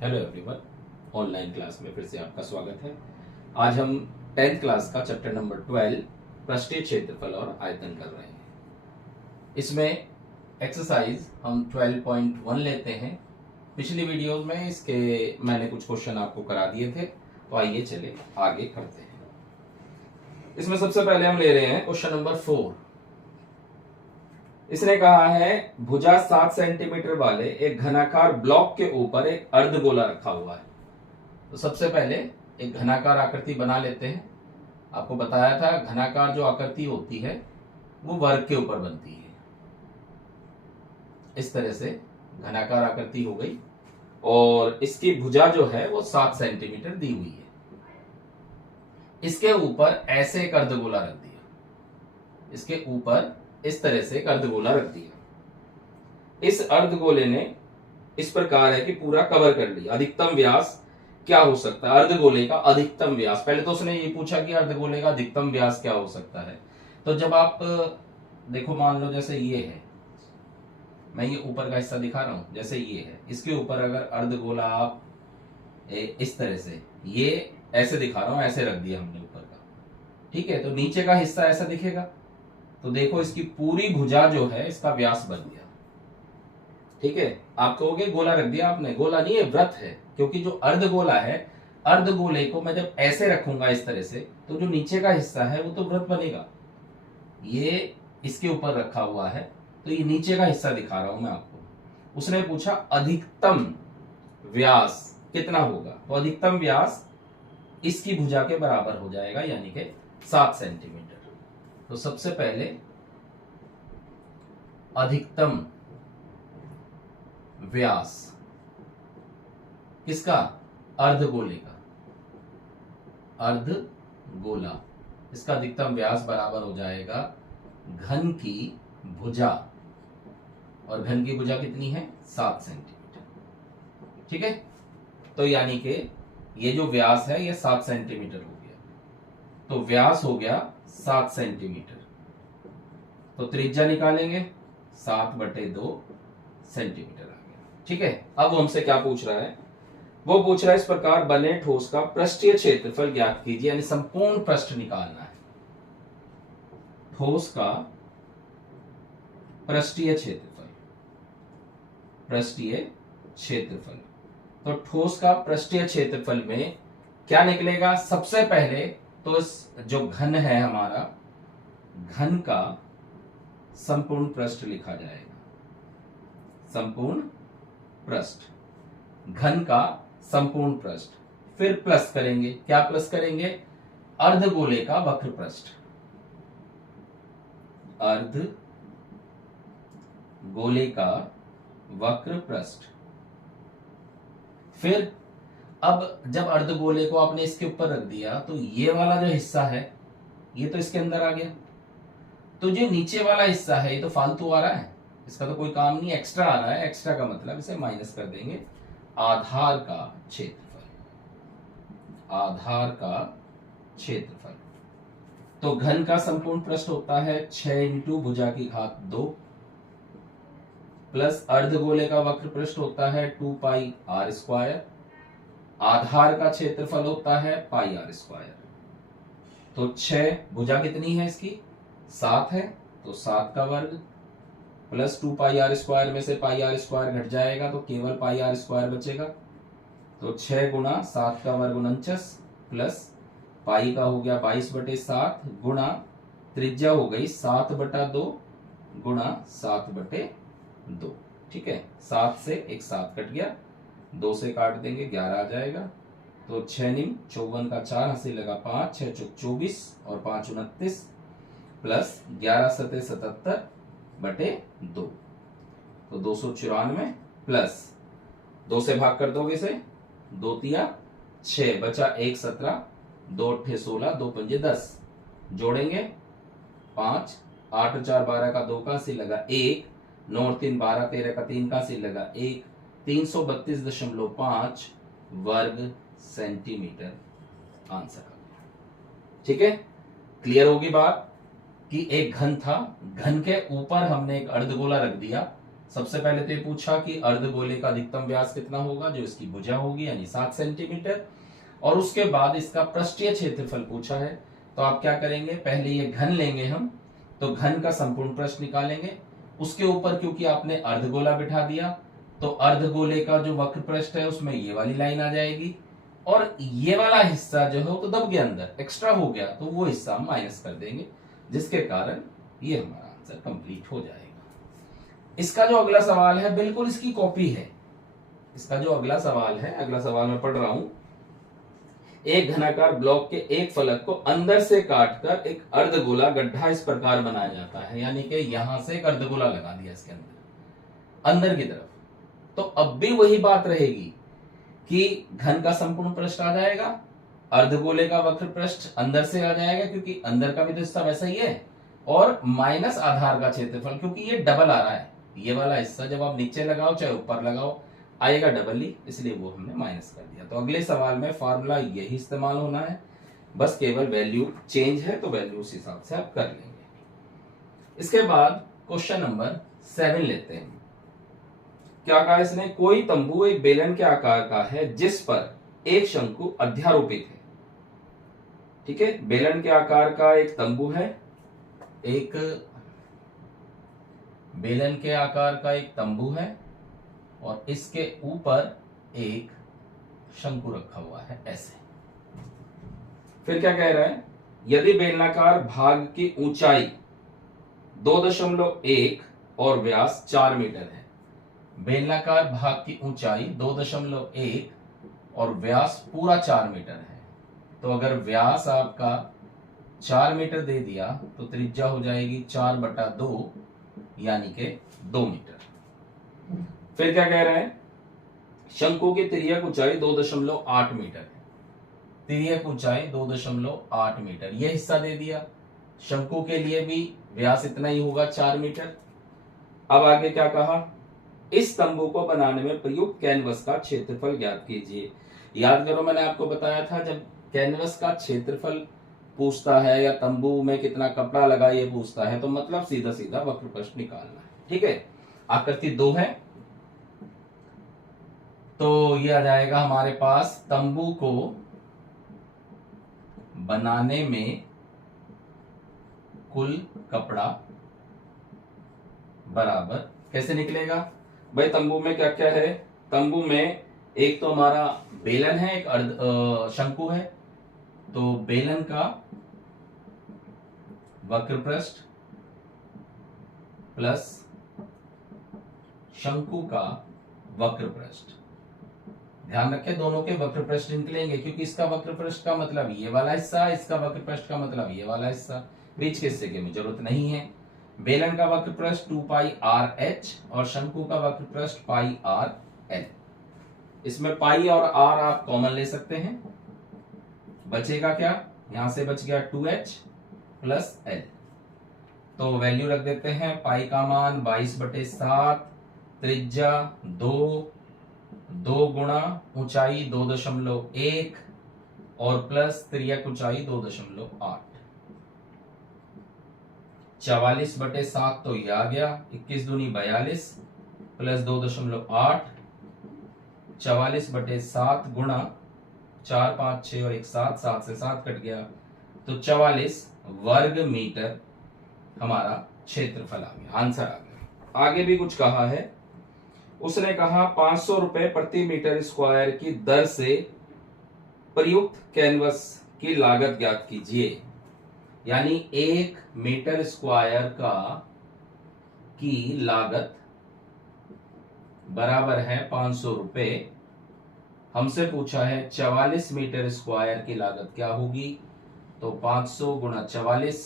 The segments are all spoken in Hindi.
हेलो एवरीवन, ऑनलाइन क्लास में फिर से आपका स्वागत है। आज हम 10th क्लास का चैप्टर नंबर 12 पृष्ठीय क्षेत्रफल और आयतन कर रहे हैं। इसमें एक्सरसाइज हम 12.1 लेते हैं। पिछली वीडियोस में इसके मैंने कुछ क्वेश्चन आपको करा दिए थे, तो आइए चले आगे करते हैं। इसमें सबसे पहले हम ले रहे हैं क्वेश्चन नंबर 4। इसने कहा है भुजा 7 सेंटीमीटर वाले एक घनाकार ब्लॉक के ऊपर एक अर्धगोला रखा हुआ है। तो सबसे पहले एक घनाकार आकृति बना लेते हैं। आपको बताया था घनाकार जो आकृति होती है वो वर्ग के ऊपर बनती है। इस तरह से घनाकार आकृति हो गई और इसकी भुजा जो है वो 7 सेंटीमीटर दी हुई है। इसके ऊपर ऐसे एक अर्धगोला रख दिया, इसके ऊपर इस तरह से एक अर्धगोला रख दिया। इस अर्धगोले ने इस प्रकार है कि पूरा कवर कर लिया। अधिकतम व्यास क्या हो सकता है? अर्धगोले का अधिकतम व्यास। पहले तो उसने ये पूछा कि अर्धगोले का अधिकतम व्यास क्या हो सकता है। तो जब आप देखो, मान लो जैसे ये है, मैं ये ऊपर का हिस्सा दिखा रहा हूं, जैसे ये है, इसके ऊपर अगर अर्धगोला आप इस तरह से, ये ऐसे दिखा रहा हूं, ऐसे रख दिया हमने ऊपर का, ठीक है, तो नीचे का हिस्सा ऐसा दिखेगा। तो देखो इसकी पूरी भुजा जो है इसका व्यास बन गया। ठीक है, आप कहोगे गोला रख दिया आपने। गोला नहीं है, वृत्त है, क्योंकि जो अर्धगोला है, अर्धगोले को मैं जब ऐसे रखूंगा इस तरह से, तो जो नीचे का हिस्सा है वो तो वृत्त बनेगा। ये इसके ऊपर रखा हुआ है तो ये नीचे का हिस्सा दिखा रहा हूं मैं आपको। उसने पूछा अधिकतम व्यास कितना होगा, तो अधिकतम व्यास इसकी भुजा के बराबर हो जाएगा, यानी कि 7 सेंटीमीटर। तो सबसे पहले अधिकतम व्यास किसका? अर्धगोले का। अर्धगोला, इसका अधिकतम व्यास बराबर हो जाएगा घन की भुजा, और घन की भुजा कितनी है? 7 सेंटीमीटर। ठीक है, तो यानी कि ये जो व्यास है ये 7 सेंटीमीटर हो गया। तो व्यास हो गया 7 सेंटीमीटर। तो त्रिज्या निकालेंगे, 7/2 सेंटीमीटर आ गया। ठीक है, अब वो हमसे क्या पूछ रहा है? वो पूछ रहा है इस प्रकार बने ठोस का पृष्ठीय क्षेत्रफल ज्ञात कीजिए, यानी संपूर्ण पृष्ठ निकालना है। ठोस का पृष्ठीय क्षेत्रफल, पृष्ठीय क्षेत्रफल। तो ठोस का पृष्ठीय क्षेत्रफल में क्या निकलेगा? सबसे पहले तो इस जो घन है हमारा, घन का संपूर्ण पृष्ठ लिखा जाएगा। संपूर्ण पृष्ठ, घन का संपूर्ण पृष्ठ। फिर प्लस करेंगे, क्या प्लस करेंगे? अर्धगोले का वक्र पृष्ठ। अर्धगोले का वक्र पृष्ठ। फिर अब जब अर्धगोले को आपने इसके ऊपर रख दिया तो ये वाला जो हिस्सा है ये तो इसके अंदर आ गया। तो जो नीचे वाला हिस्सा है ये तो फालतू आ रहा है, इसका तो कोई काम नहीं, एक्स्ट्रा आ रहा है। एक्स्ट्रा का मतलब इसे माइनस कर देंगे। आधार का क्षेत्रफल, आधार का क्षेत्रफल। तो घन का संपूर्ण पृष्ठ होता है 6 इंटू भुजा की घात 2 प्लस अर्धगोले का वक्र पृष्ठ होता है 2πr²। आधार का क्षेत्रफल होता है πr²। तो 6, भुजा कितनी है इसकी? 7 है, तो 7 का वर्ग प्लस 2πr² में से πr² घट जाएगा तो केवल πr² बचेगा। तो 6 गुणा 7 का वर्ग 49 प्लस पाई का हो गया 22/7 गुणा त्रिज्या हो गई 7/2 गुणा 7/2। ठीक है, 7 से एक 7 कट गया, 2 से काट देंगे 11 आ जाएगा। तो 6 निम 54 का 4 हंसी लगा 5, 6 चौक 24 और 5 29 प्लस 11 सते 77/2। तो 294 प्लस 2 से भाग कर दोगे इसे, 2 तिया 6 बचा 1 17, 2 8 16, 2 पंजे 10, जोड़ेंगे 5, 8 और 4 12 का 2 का हंसी लगा 1, 9 और 3 12, 13 का 3 का हंसी लगा 1, 332.5 वर्ग सेंटीमीटर आंसर आ गया। ठीक है, क्लियर होगी बात कि एक घन था, घन के ऊपर हमने एक अर्धगोला रख दिया, सबसे पहले तो ये पूछा कि अर्धगोले का अधिकतम व्यास कितना होगा, जो इसकी भुजा होगी यानी 7 सेंटीमीटर, और उसके बाद इसका पृष्ठीय क्षेत्रफल पूछा है। तो आप क्या करेंगे, पहले ये घन लेंगे हम, तो घन का संपूर्ण पृष्ठ निकालेंगे, उसके ऊपर क्योंकि आपने अर्धगोला बिठा दिया तो अर्धगोले का जो वक्र पृष्ठ है उसमें ये वाली लाइन आ जाएगी, और ये वाला हिस्सा जो है वो तो दब गया अंदर, एक्स्ट्रा हो गया, तो वो हिस्सा हम माइनस कर देंगे, जिसके कारण ये हमारा आंसर कंप्लीट हो जाएगा। इसका जो अगला सवाल है बिल्कुल इसकी कॉपी है। इसका जो अगला सवाल है, अगला सवाल मैं पढ़ रहा हूं। एक घनाकार ब्लॉक के एक फलक को अंदर से काटकर एक अर्धगोला गड्ढा इस प्रकार बनाया जाता है, यानी कि यहां से एक अर्धगोला लगा दिया इसके अंदर की तरफ, तो अब भी वही बात रहेगी कि घन का संपूर्ण पृष्ठ आ जाएगा, अर्धगोले का वक्र पृष्ठ अंदर से आ जाएगा क्योंकि अंदर का भी तो हिस्सा वैसा ही है, और माइनस आधार का क्षेत्रफल, क्योंकि ये डबल आ रहा है, ये वाला हिस्सा जब आप नीचे लगाओ चाहे ऊपर लगाओ आएगा डबल ही, इसलिए वो हमने माइनस कर दिया। तो अगले सवाल में फॉर्मूला यही इस्तेमाल होना है, बस केवल वैल्यू चेंज है तो वैल्यू उस हिसाब से आप कर लेंगे। इसके बाद क्वेश्चन नंबर 7 लेते हैं। क्या कहा इसने, कोई तंबू एक बेलन के आकार का है जिस पर एक शंकु अध्यारोपित है। ठीक है, बेलन के आकार का एक तंबू है, एक बेलन के आकार का एक तंबू है और इसके ऊपर एक शंकु रखा हुआ है ऐसे। फिर क्या कह रहा है, यदि बेलनाकार भाग की ऊंचाई 2.1 और व्यास 4 मीटर है। बेलनाकार भाग की ऊंचाई 2.1 और व्यास पूरा 4 मीटर है, तो अगर व्यास आपका 4 मीटर दे दिया तो त्रिज्या हो जाएगी 4/2 यानी कि 2 मीटर। फिर क्या कह रहे हैं, शंकु की तिर्यक ऊंचाई 2.8 मीटर है, तिर्यक ऊंचाई 2.8 मीटर, यह हिस्सा दे दिया। शंकु के लिए भी व्यास इतना ही होगा 4 मीटर। अब आगे क्या कहा, इस तंबू को बनाने में प्रयुक्त कैनवस का क्षेत्रफल ज्ञात कीजिए। याद करो मैंने आपको बताया था, जब कैनवस का क्षेत्रफल पूछता है या तंबू में कितना कपड़ा लगा ये पूछता है तो मतलब सीधा सीधा वक्र पृष्ठ निकालना है। ठीक है, आकृति 2 है तो ये आ जाएगा हमारे पास, तंबू को बनाने में कुल कपड़ा बराबर, कैसे निकलेगा भाई, तंबू में क्या क्या है, तंबू में एक तो हमारा बेलन है, एक शंकु है, तो बेलन का वक्र पृष्ठ प्लस शंकु का वक्र पृष्ठ। ध्यान रखें दोनों के वक्र पृष्ठ निकलेंगे, क्योंकि इसका वक्र पृष्ठ का मतलब ये वाला हिस्सा, इसका वक्र पृष्ठ का मतलब ये वाला हिस्सा, बीच के हिस्से की जरूरत नहीं है। बेलन का वक्र पृष्ठ 2πrh और शंकु का वक्र पृष्ठ πrl। इसमें पाई और r आप कॉमन ले सकते हैं, बचेगा क्या, यहां से बच गया 2h प्लस l, तो वैल्यू रख देते हैं, पाई का मान 22/7, त्रिज्या 2 गुणा ऊंचाई 2.1 और प्लस तिर्यक ऊंचाई 2.8, 44/7 तो ये आ गया, 21 दूनी 42 प्लस 2.8, 44/7 गुणा 4 5 6 और 1 7, 7 से 7 कट गया, तो 44 वर्ग मीटर हमारा क्षेत्रफल आ गया, आंसर आ गया। आगे भी कुछ कहा है, उसने कहा 500 रुपए प्रति मीटर स्क्वायर की दर से प्रयुक्त कैनवस की लागत ज्ञात कीजिए। यानी 1 मीटर स्क्वायर का की लागत बराबर है 500 रुपए। हमसे पूछा है 44 मीटर स्क्वायर की लागत क्या होगी, तो 500 गुणा 44,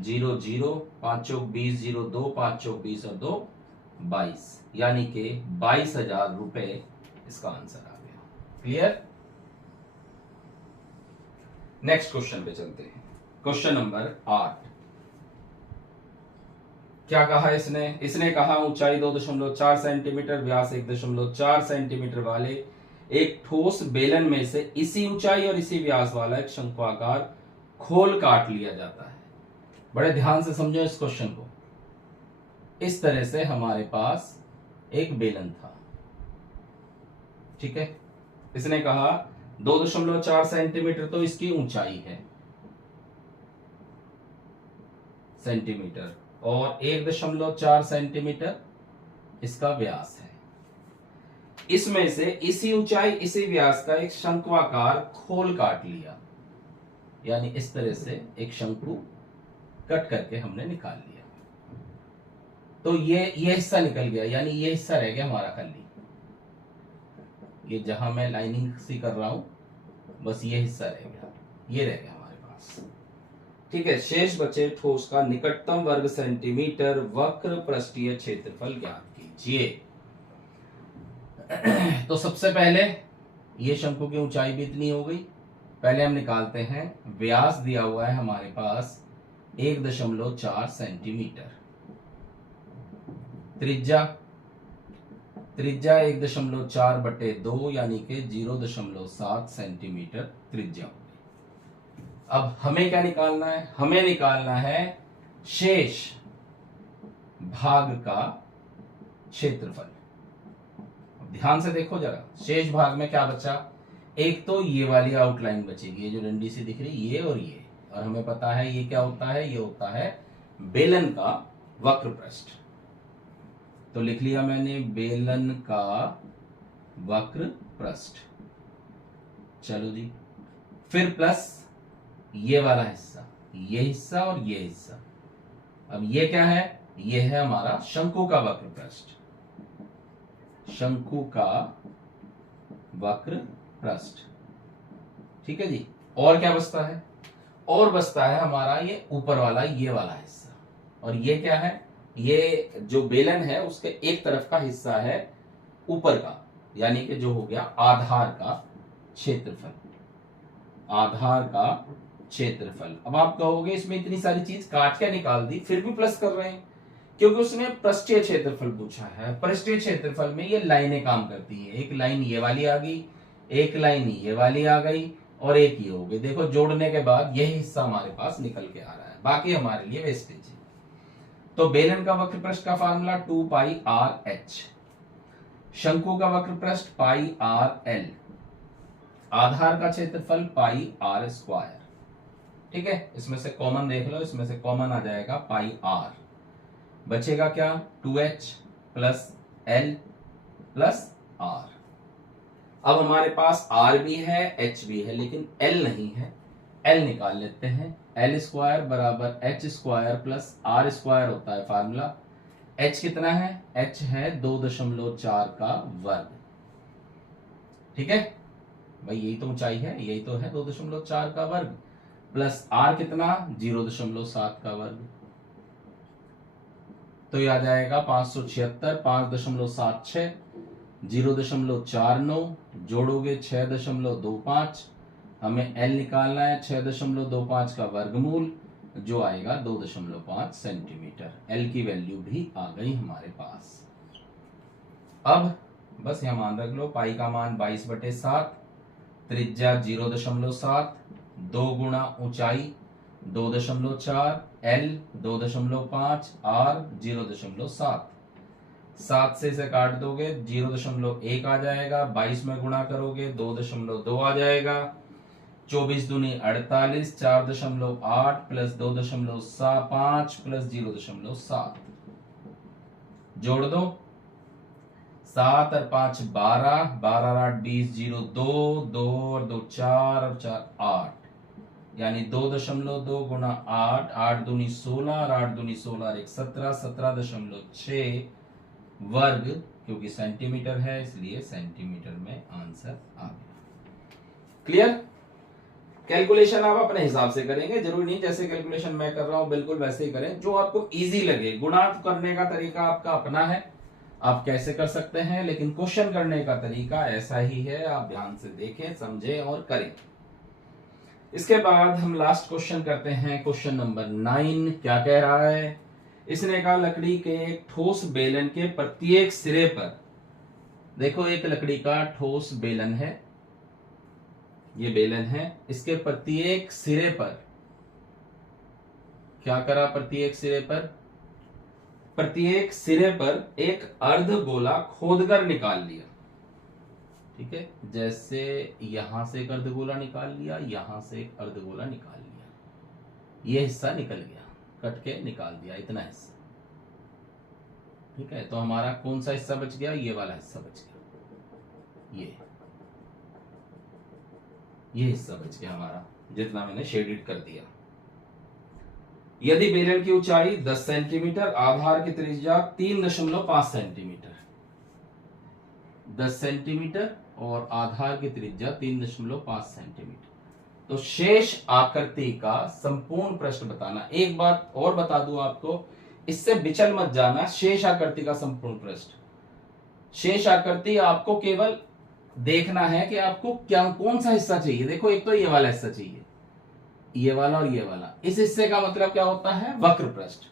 0 0, 5 चौक 20, 0 2, 5 चौक 20 और 2 22, यानी कि 22,000 रुपए इसका आंसर आ गया। क्लियर। नेक्स्ट क्वेश्चन पे चलते हैं, क्वेश्चन नंबर 8। क्या कहा इसने कहा ऊंचाई 2.4 सेंटीमीटर, व्यास 1.4 सेंटीमीटर वाले एक ठोस बेलन में से इसी ऊंचाई और इसी व्यास वाला एक शंक्वाकार खोल काट लिया जाता है। बड़े ध्यान से समझो इस क्वेश्चन को। इस तरह से हमारे पास एक बेलन था, ठीक है। इसने कहा 2.4 सेंटीमीटर तो इसकी ऊंचाई है सेंटीमीटर, और 1.4 सेंटीमीटर इसका व्यास है। इसमें से इसी ऊंचाई इसी व्यास का एक शंक्वाकार खोल काट लिया, यानी इस तरह से एक शंकु कट करके हमने निकाल लिया। तो ये हिस्सा निकल गया, यानी ये हिस्सा रह गया हमारा खाली। ये जहां मैं लाइनिंग सी कर रहा हूं, बस ये हिस्सा रह गया, ये रह गया हमारे पास, ठीक है। शेष बचे ठोस का निकटतम वर्ग सेंटीमीटर वक्र पृष्ठीय क्षेत्रफल ज्ञात कीजिए। तो सबसे पहले ये शंकु की ऊंचाई भी इतनी हो गई। पहले हम निकालते हैं, व्यास दिया हुआ है हमारे पास 1.4 सेंटीमीटर, त्रिज्या 1.4/2 यानी कि 0.7 सेंटीमीटर त्रिज्या हो गई। अब हमें क्या निकालना है? हमें निकालना है शेष भाग का क्षेत्रफल। ध्यान से देखो जरा, शेष भाग में क्या बचा? एक तो ये वाली आउटलाइन बचेगी, ये जो डंडी सी दिख रही, ये और ये, और हमें पता है ये क्या होता है, ये होता है बेलन का वक्र पृष्ठ। तो लिख लिया मैंने बेलन का वक्र पृष्ठ। चलो जी, फिर प्लस ये वाला हिस्सा, ये हिस्सा और ये हिस्सा। अब ये क्या है? ये है हमारा शंकु का वक्र पृष्ठ, शंकु का वक्र पृष्ठ, ठीक है जी। और क्या बचता है? और बचता है हमारा ये ऊपर वाला, ये वाला हिस्सा। और ये क्या है? ये जो बेलन है उसके एक तरफ का हिस्सा है ऊपर का, यानी कि जो हो गया आधार का क्षेत्रफल, आधार का क्षेत्रफल। अब आप कहोगे इसमें इतनी सारी चीज काट के निकाल दी, फिर भी प्लस कर रहे हैं, क्योंकि उसने पृष्ठीय क्षेत्रफल पूछा है। पृष्ठीय क्षेत्रफल में ये लाइनें काम करती है। एक लाइन ये वाली आ गई, एक लाइन ये वाली आ गई, और एक ये हो गई। देखो जोड़ने के बाद यही हिस्सा हमारे पास निकल के आ रहा है, बाकी हमारे लिए वेस्टेज है। तो बेलन का वक्र पृष्ठ का फार्मूला 2πr/h, शंकु का वक्र पृष्ठ πr/l, आधार का क्षेत्रफल πr²। ठीक है, इसमें से कॉमन देख लो, इसमें से कॉमन आ जाएगा πr, बचेगा क्या? 2h plus l plus r। अब हमारे पास r भी है, h भी है, लेकिन l नहीं है। l निकाल लेते हैं। l² बराबर h² प्लस r² होता है फार्मूला। h कितना है? h है 2.4 का वर्ग। ठीक है भाई, यही तो ऊंचाई है, यही तो है 2.4 का वर्ग, प्लस r कितना? 0.7 का वर्ग। तो ये आ जाएगा 576, 5.76, 0.49, जोड़ोगे 6.25। हमें l निकालना है, 6.25 का वर्गमूल, जो आएगा 2.5 सेंटीमीटर। l की वैल्यू भी आ गई हमारे पास। अब बस यहां मान रख लो, पाई का मान 22/7, त्रिज्या 0.7, 2 गुणा ऊंचाई 2.4, l 2.5, r 0.7। 7 से इसे काट दोगे 0.1 आ जाएगा, 22 में गुणा करोगे 2.2 आ जाएगा, 24 दूनी 48, 4.8 प्लस 2.5 प्लस 0.7, जोड़ दो, 7 और 5 12, 12 और 8 20, 0 2, 2 और 2 4 और 4 8, यानी 2.2 गुणा 8, 8 दूनी 16 और 8 दूनी 16 और 1 17, 17.6 वर्ग, क्योंकि सेंटीमीटर है इसलिए सेंटीमीटर में आंसर आ गया। क्लियर? कैलकुलेशन आप अपने हिसाब से करेंगे, जरूरी नहीं जैसे कैलकुलेशन मैं कर रहा हूं बिल्कुल वैसे ही करें, जो आपको इजी लगे। गुणांक करने का तरीका आपका अपना है, आप कैसे कर सकते हैं, लेकिन क्वेश्चन करने का तरीका ऐसा ही है। आप ध्यान से देखें, समझें और करें। इसके बाद हम लास्ट क्वेश्चन करते हैं, क्वेश्चन नंबर 9। क्या कह रहा है? इसने कहा लकड़ी के एक ठोस बेलन के प्रत्येक सिरे पर, देखो एक लकड़ी का ठोस बेलन है, ये बेलन है, इसके प्रत्येक सिरे पर क्या करा? प्रत्येक सिरे पर प्रत्येक सिरे पर एक अर्ध गोला खोदकर निकाल लिया। ठीक है, जैसे यहां से एक अर्ध गोला निकाल लिया, यहां से एक अर्ध गोला निकाल लिया, ये हिस्सा निकल गया, कट के निकाल दिया इतना हिस्सा। ठीक है, तो हमारा कौन सा हिस्सा बच गया? ये वाला हिस्सा बच गया, ये हिस्सा बच गया हमारा, जितना मैंने शेडेड कर दिया। यदि बेलन की ऊंचाई 10 सेंटीमीटर, आधार की त्रिज्या 3.5 सेंटीमीटर, 10 सेंटीमीटर और आधार की त्रिज्या 3.5 सेंटीमीटर, तो शेष आकृति का संपूर्ण पृष्ठ बताना। एक बात और बता दूं आपको, इससे विचल मत जाना। शेष आकृति का संपूर्ण पृष्ठ, शेष आकृति आपको केवल देखना है कि आपको क्या कौन सा हिस्सा चाहिए। देखो, एक तो ये वाला हिस्सा चाहिए, ये वाला और ये वाला। इस हिस्से का मतलब क्या होता है? वक्र पृष्ठ।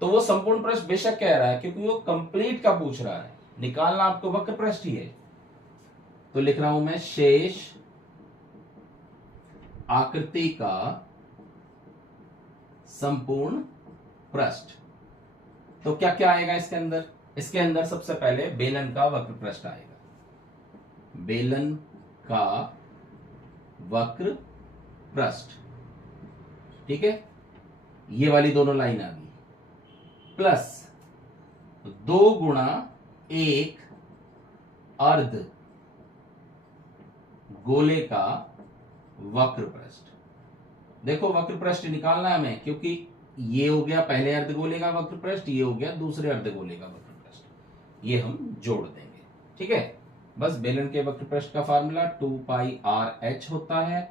तो वो संपूर्ण पृष्ठ बेशक कह रहा है, क्योंकि वो कंप्लीट का पूछ रहा है, निकालना आपको वक्र पृष्ठ ही है। तो लिख रहा हूं मैं शेष आकृति का संपूर्ण पृष्ठ। तो क्या क्या आएगा इसके अंदर? इसके अंदर सबसे पहले बेलन का वक्र पृष्ठ आएगा, बेलन का वक्र पृष्ठ। ठीक है, ये वाली दोनों लाइन आ गई, प्लस 2 गुणा 1 अर्ध गोले का वक्र पृष्ठ। देखो, वक्र पृष्ठ निकालना है हमें, क्योंकि ये हो गया पहले अर्धगोले का वक्र पृष्ठ, ये हो गया दूसरे अर्धगोले का वक्र पृष्ठ, ये हम जोड़ देंगे। ठीक है, बस बेलन के वक्र पृष्ठ का फार्मूला 2πr(h) होता है,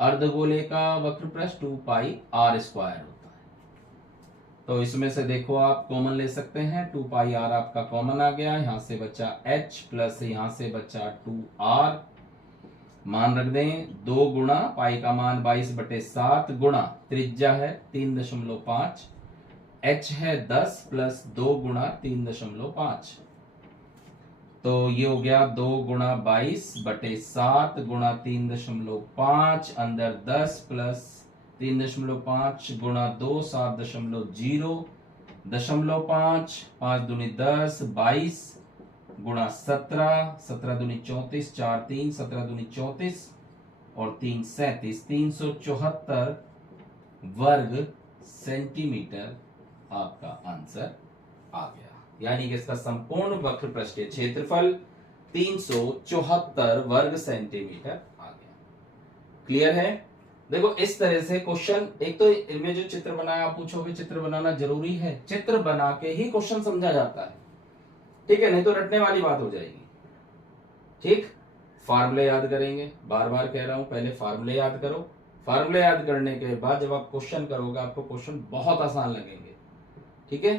अर्धगोले का वक्र पृष्ठ 2πr² होता है। तो इसमें से देखो आप कॉमन ले सकते हैं, 2πr आपका कॉमन आ गया, यहां से बचा h प्लस यहां से बचा 2r, मान रख दें 2 गुणा पाई का मान 22/7 गुणा त्रिज्या है 3.5, h है 10 प्लस 2 गुणा 3.5, तो ये हो गया 2 गुणा 22/7 गुणा 3.5, अंदर 10 प्लस 3.5 गुणा 2 7.0, 0.5, 5 दूनी 10, 22 गुणा 17, 17 दूनी 34, 4 3, 17 दूनी 34 और 3 37, 374 वर्ग सेंटीमीटर आपका आंसर आ गया। यानी कि इसका संपूर्ण वक्र पृष्ठ के क्षेत्रफल 374 वर्ग सेंटीमीटर आ गया। क्लियर है? देखो, इस तरह से क्वेश्चन, एक तो इनमें जो चित्र बनाया, आप पूछोगे चित्र बनाना जरूरी है, चित्र बना के ही क्वेश्चन समझा जाता है। ठीक है, नहीं तो रटने वाली बात हो जाएगी। ठीक, फार्मूले याद करेंगे, बार बार कह रहा हूं, पहले फार्मूले याद करो। फार्मूले याद करने के बाद जब आप क्वेश्चन करोगे, आपको क्वेश्चन बहुत आसान लगेंगे। ठीक है,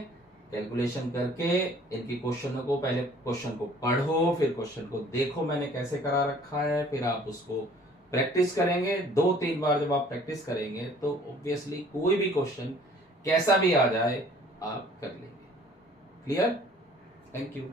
कैलकुलेशन करके इनके क्वेश्चनों को, पहले क्वेश्चन को पढ़ो, फिर क्वेश्चन को देखो मैंने कैसे करा रखा है, फिर आप उसको प्रैक्टिस करेंगे। 2-3 बार जब आप प्रैक्टिस करेंगे तो ऑब्वियसली कोई भी क्वेश्चन कैसा भी आ जाए आप कर लेंगे। क्लियर? Thank you.